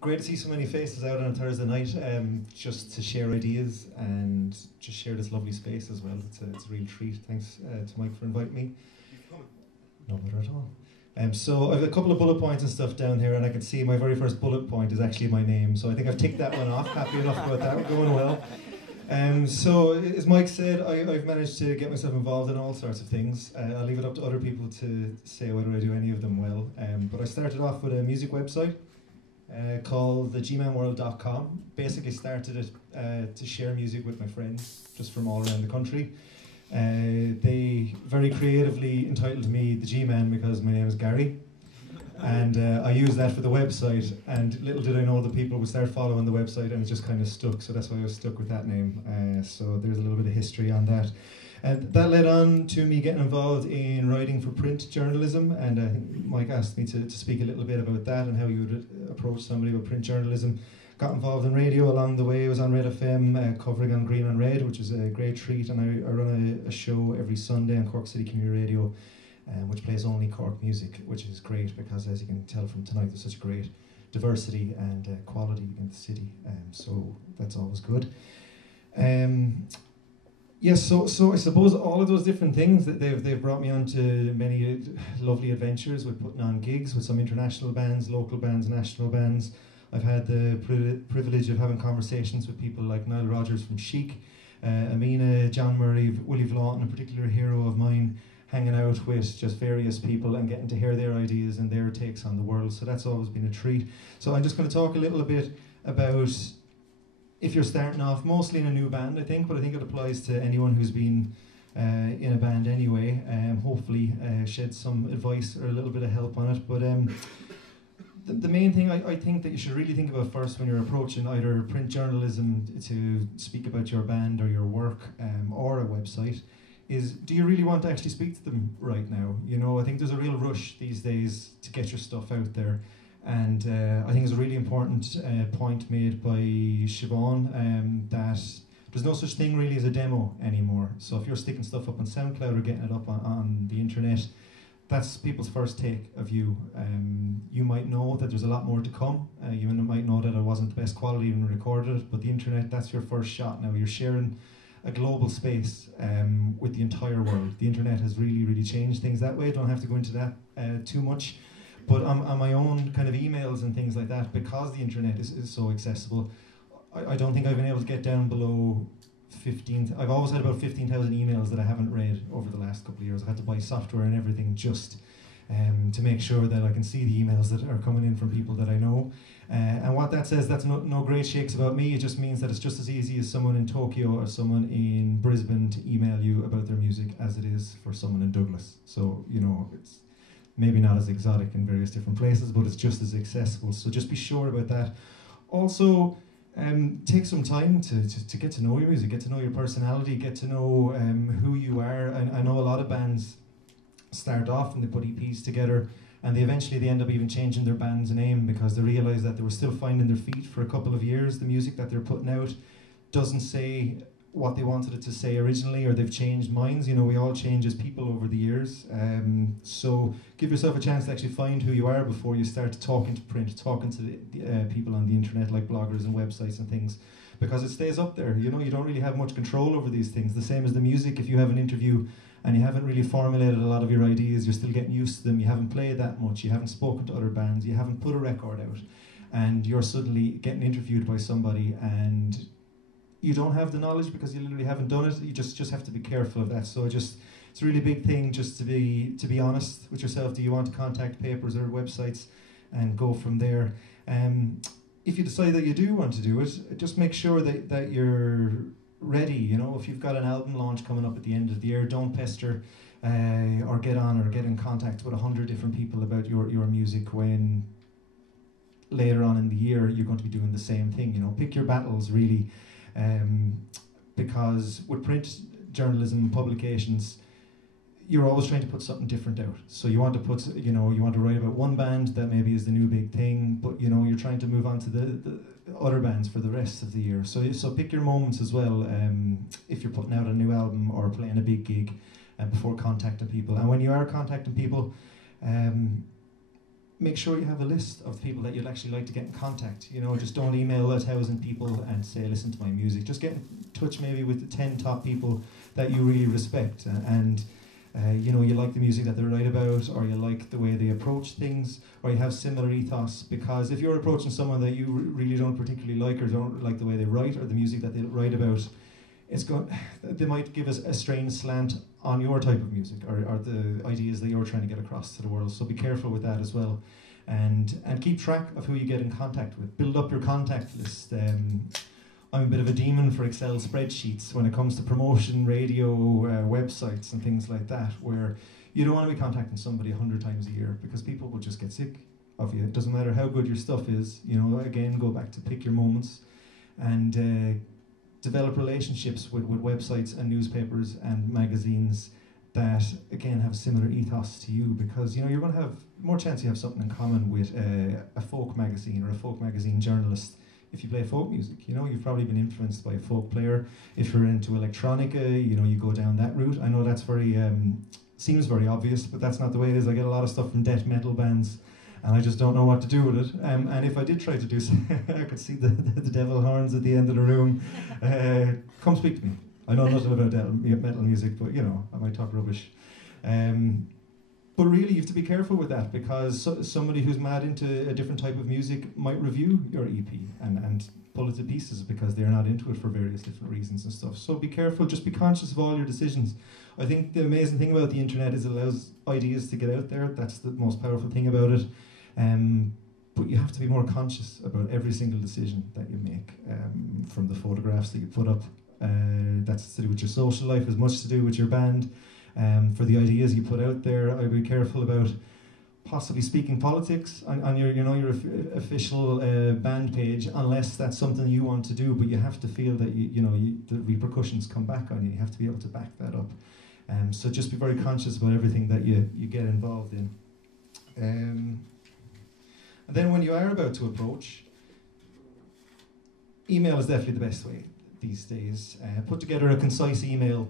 Great to see so many faces out on a Thursday night, just to share ideas and just share this lovely space as well. It's a real treat. Thanks to Mike for inviting me. No bother at all. So I have a couple of bullet points and stuff down here, and I can see my very first bullet point is actually my name. So I think I've ticked that one off. Happy enough about that. We're going well. So as Mike said, I've managed to get myself involved in all sorts of things. I'll leave it up to other people to say whether I do any of them well. But I started off with a music website called thegmanworld.com. Basically started it to share music with my friends just from all around the country. They very creatively entitled me the G-Man because my name is Gary. And I used that for the website, and little did I know that people would start following the website, and it just kind of stuck, so that's why I was stuck with that name. So there's a little bit of history on that. And that led on to me getting involved in writing for print journalism, and I think Mike asked me to speak a little bit about that and how you would approach somebody with print journalism. Got involved in radio along the way. I was on Red FM covering on Green on Red, which is a great treat, and I run a show every Sunday on Cork City Community Radio, which plays only Cork music, which is great because, as you can tell from tonight, there's such great diversity and quality in the city, so that's always good. Yes, so I suppose all of those different things that they've brought me on to many lovely adventures with putting on gigs with some international bands, local bands, national bands. I've had the privilege of having conversations with people like Nile Rodgers from Chic, Amina, John Murray, Willie Vlaughton, a particular hero of mine, hanging out with just various people and getting to hear their ideas and their takes on the world. So that's always been a treat. So I'm just going to talk a little bit about if you're starting off, mostly in a new band, I think, but I think it applies to anyone who's been in a band anyway. Hopefully shed some advice or a little bit of help on it. But the main thing I think that you should really think about first when you're approaching either print journalism to speak about your band or your work or a website is, do you really want to actually speak to them right now? You know, I think there's a real rush these days to get your stuff out there. And I think it's a really important point made by Siobhan that there's no such thing really as a demo anymore. So if you're sticking stuff up on SoundCloud or getting it up on the internet, that's people's first take of you. You might know that there's a lot more to come. You might know that it wasn't the best quality when you recorded it, but the internet, that's your first shot now. You're sharing a global space with the entire world. The internet has really, really changed things that way. Don't have to go into that too much. But on my own kind of emails and things like that, because the internet is so accessible, I don't think I've been able to get down below 15. I've always had about 15,000 emails that I haven't read over the last couple of years. I had to buy software and everything just to make sure that I can see the emails that are coming in from people that I know. And what that says, that's no great shakes about me. It just means that it's just as easy as someone in Tokyo or someone in Brisbane to email you about their music as it is for someone in Douglas. So, you know, it's maybe not as exotic in various different places, but it's just as accessible. So just be sure about that. Also, take some time to get to know your music, get to know your personality, get to know who you are. And I know a lot of bands start off and they put EPs together, and they eventually end up even changing their band's name because they realise that they were still finding their feet for a couple of years. The music that they're putting out doesn't say what they wanted it to say originally, or they've changed minds. You know, we all change as people over the years. So give yourself a chance to actually find who you are before you start talking to print, talking to the people on the internet like bloggers and websites and things, because it stays up there. You know, you don't really have much control over these things. The same as the music. If you have an interview and you haven't really formulated a lot of your ideas, you're still getting used to them, you haven't played that much, you haven't spoken to other bands, you haven't put a record out, and you're suddenly getting interviewed by somebody and you don't have the knowledge because you literally haven't done it. You just have to be careful of that. So it's a really big thing just to be honest with yourself. Do you want to contact papers or websites and go from there? If you decide that you do want to do it, just make sure that you're ready. You know, if you've got an album launch coming up at the end of the year, don't pester or get in contact with 100 different people about your music when later on in the year you're going to be doing the same thing. You know, pick your battles really. Because with print journalism and publications, you're always trying to put something different out. So you want to put, you know, you want to write about one band that maybe is the new big thing, but you know, you're trying to move on to the other bands for the rest of the year. So pick your moments as well. If you're putting out a new album or playing a big gig, before contacting people. And when you are contacting people, make sure you have a list of people that you'd actually like to get in contact. You know, just don't email 1,000 people and say, listen to my music. Just get in touch maybe with the 10 top people that you really respect, and you know, you like the music that they write about, or you like the way they approach things, or you have similar ethos. Because if you're approaching someone that you really don't particularly like, or don't like the way they write, or the music that they write about, they might give us a strange slant on your type of music, or the ideas that you're trying to get across to the world. So be careful with that as well, and keep track of who you get in contact with. Build up your contact list. I'm a bit of a demon for Excel spreadsheets when it comes to promotion, radio, websites and things like that, where you don't want to be contacting somebody 100 times a year, because people will just get sick of you. It doesn't matter how good your stuff is. You know, again, go back to pick your moments, and develop relationships with websites and newspapers and magazines that, again, have a similar ethos to you, because, you know, you're going to have more chance you have something in common with a folk magazine or a folk magazine journalist. If you play folk music, you know, you've probably been influenced by a folk player. If you're into electronica, you know, you go down that route. I know that's very, seems very obvious, but that's not the way it is. I get a lot of stuff from death metal bands, and I just don't know what to do with it. And if I did try to do something, I could see the devil horns at the end of the room. Come speak to me. I know nothing about metal music, but, you know, I might talk rubbish. But really, you have to be careful with that, because somebody who's mad into a different type of music might review your EP and pull it to pieces because they're not into it for various different reasons and stuff. So be careful, just be conscious of all your decisions. I think the amazing thing about the internet is it allows ideas to get out there. That's the most powerful thing about it. But you have to be more conscious about every single decision that you make, from the photographs that you put up. That's to do with your social life as much to do with your band. For the ideas you put out there, I'd be careful about possibly speaking politics on your, you know, your official band page, unless that's something you want to do. But you have to feel that the repercussions come back on you. You have to be able to back that up. So just be very conscious about everything that you get involved in. And then when you are about to approach, email is definitely the best way these days. Put together a concise email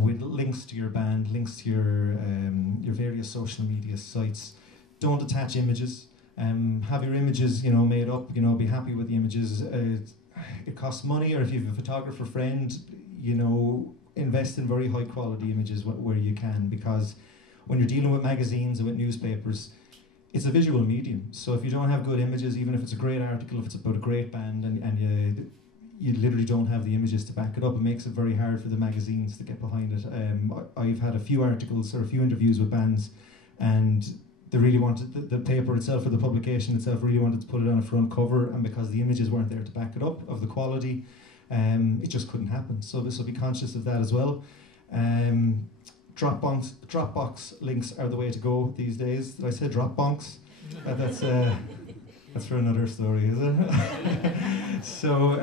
with links to your band, links to your various social media sites. Don't attach images. Have your images, you know, made up. You know, be happy with the images. It costs money, or if you have a photographer friend, you know, invest in very high quality images where you can, because when you're dealing with magazines and with newspapers, it's a visual medium. So if you don't have good images, even if it's a great article, if it's about a great band, and you literally don't have the images to back it up, it makes it very hard for the magazines to get behind it. I've had a few articles or a few interviews with bands, and they really wanted, the paper itself or the publication itself really wanted to put it on a front cover, and because the images weren't there to back it up of the quality, it just couldn't happen. So be conscious of that as well. Dropbox links are the way to go these days. Did I say Dropbox? That's for another story, is it? So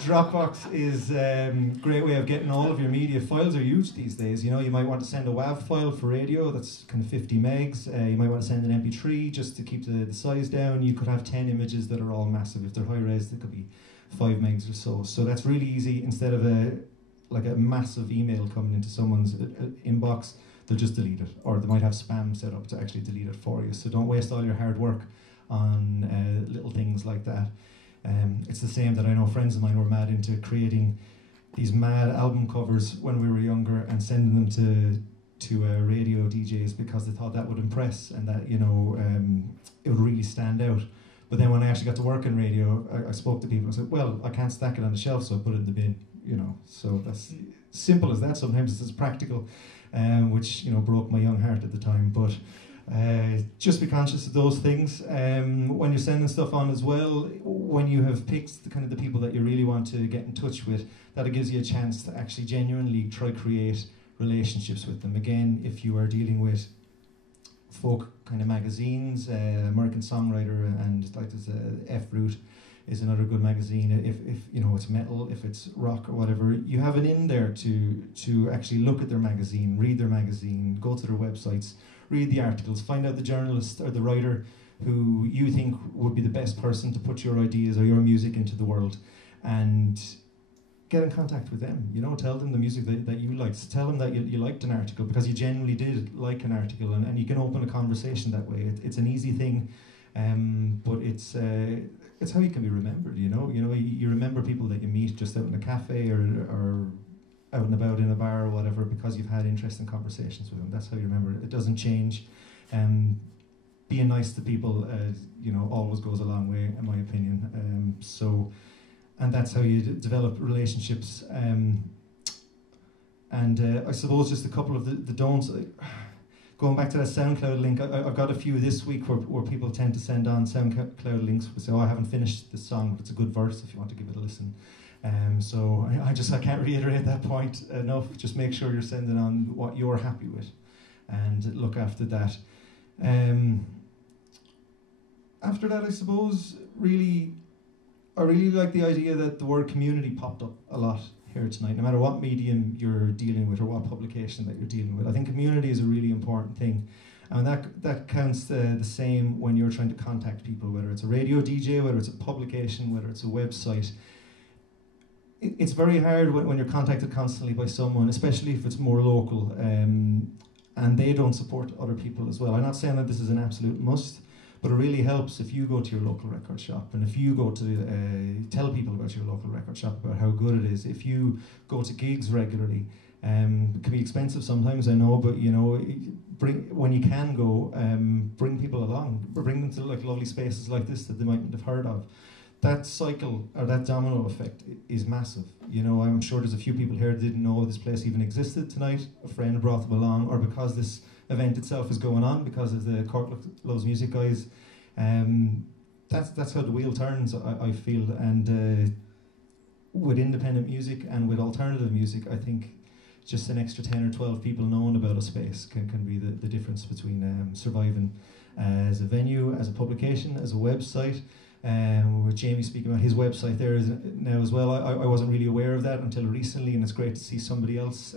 Dropbox is a great way of getting all of your media. Files are huge these days. You know, you might want to send a WAV file for radio that's kind of 50 megs. You might want to send an MP3 just to keep the size down. You could have 10 images that are all massive. If they're high res, they could be 5 megs or so. So that's really easy. Instead of a massive email coming into someone's inbox, they'll just delete it, or they might have spam set up to actually delete it for you. So don't waste all your hard work on little things like that. It's the same that I know friends of mine were mad into creating these mad album covers when we were younger and sending them to radio DJs because they thought that would impress and that, you know, it would really stand out. But then when I actually got to work in radio, I spoke to people and said, well, I can't stack it on the shelf, so I put it in the bin, you know. So that's simple as that. Sometimes it's as practical, which, you know, broke my young heart at the time. But just be conscious of those things. When you're sending stuff on as well, when you have picked the people that you really want to get in touch with, that gives you a chance to actually genuinely try create relationships with them. Again, if you are dealing with folk kind of magazines, American Songwriter, and like there's F Root is another good magazine. If you know it's metal, if it's rock or whatever, you have it in there to actually look at their magazine, read their magazine, go to their websites, read the articles, find out the journalist or the writer who you think would be the best person to put your ideas or your music into the world, and get in contact with them. You know, tell them the music that you liked. Tell them that you liked an article because you genuinely did like an article, and you can open a conversation that way. It's an easy thing, but it's how you can be remembered. You know, you remember people that you meet just out in a cafe or out and about in a bar or whatever because you've had interesting conversations with them. That's how you remember it. It doesn't change. Being nice to people, you know, always goes a long way, in my opinion. And that's how you develop relationships. And I suppose just a couple of the don'ts. Going back to that SoundCloud link, I've got a few this week where people tend to send on SoundCloud links. Say, oh, I haven't finished this song, but it's a good verse if you want to give it a listen. So I can't reiterate that point enough. Just make sure you're sending on what you're happy with, and look after that. After that, I suppose, I really like the idea that the word community popped up a lot here tonight, no matter what medium you're dealing with or what publication that you're dealing with. I think community is a really important thing. And that counts the same when you're trying to contact people, whether it's a radio DJ, whether it's a publication, whether it's a website. It's very hard when you're contacted constantly by someone, especially if it's more local, and they don't support other people as well. I'm not saying that this is an absolute must, but it really helps if you go to your local record shop, and if you go to tell people about your local record shop, about how good it is. If you go to gigs regularly, it can be expensive sometimes, I know, but you know, when you can go, bring people along, bring them to like lovely spaces like this that they mightn't have heard of. That cycle or that domino effect is massive. You know, I'm sure there's a few people here that didn't know this place even existed tonight. A friend brought them along, or because this event itself is going on, because of the CorkLovesMusic guys. That's how the wheel turns, I feel. And with independent music and with alternative music, I think just an extra 10 or 12 people knowing about a space can be the difference between surviving as a venue, as a publication, as a website. With Jamie speaking about his website there now as well, I wasn't really aware of that until recently, and it's great to see somebody else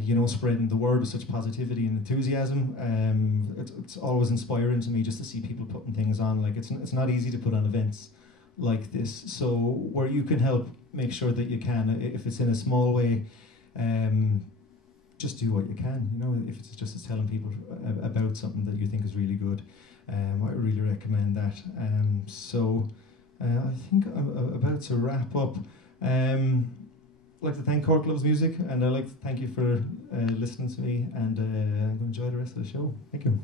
you know, spreading the word with such positivity and enthusiasm. It's always inspiring to me just to see people putting things on. Like it's not easy to put on events like this, so where you can help, make sure that you can, if it's in a small way, just do what you can, you know. If it's just telling people about something that you think is really good, I really recommend that. I think I'm about to wrap up. I'd like to thank CorkLovesMusic, and I'd like to thank you for listening to me, and I'm going to enjoy the rest of the show. Thank you.